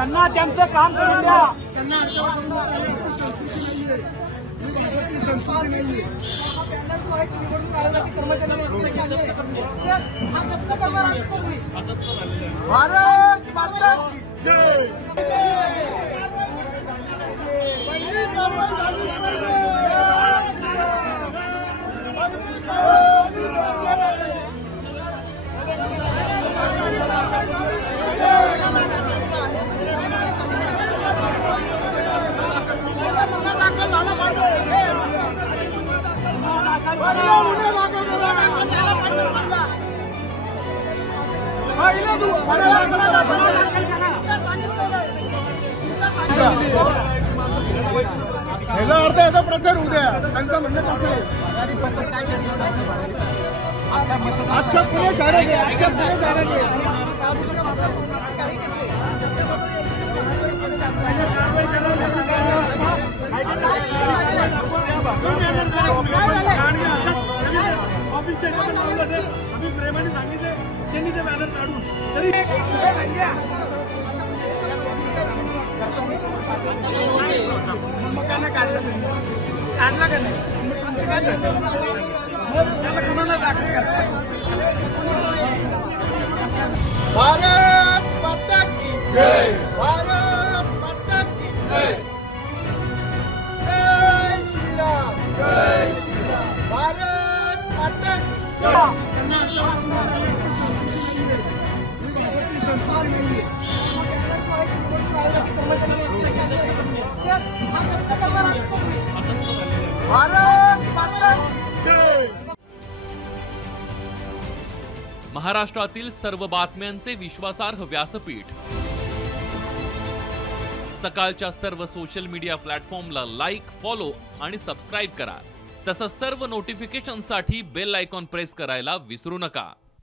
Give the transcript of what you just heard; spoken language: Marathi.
त्यांना त्यांचं काम करून द्या. भारत माता की जय. ह्याचा अर्थ याचा प्रचार होऊ द्या. त्यांचं म्हणणं कसं आहे, आजच्या पुणे शहरात आजच्या पुणे शहरात आम्ही प्रेमाने सांगितले त्यांनी ते बॅनर काढून तरी मकान काढलं काढला का नाही कुणाला दाखल करा. भारत माता की जय. भारत माता की जय. जय श्रीराम. जय श्रीराम. भारत माता की जय. भारत माता की जय. महाराष्ट्रातील सर्व बातम्यांचे विश्वासार्ह व्यासपीठ. सकाळच्या सर्व सोशल मीडिया प्लॅटफॉर्मला लाईक, फॉलो आणि सबस्क्राईब करा. तसंच सर्व नोटिफिकेशनसाठी बेल आयकॉन प्रेस करायला विसरू नका.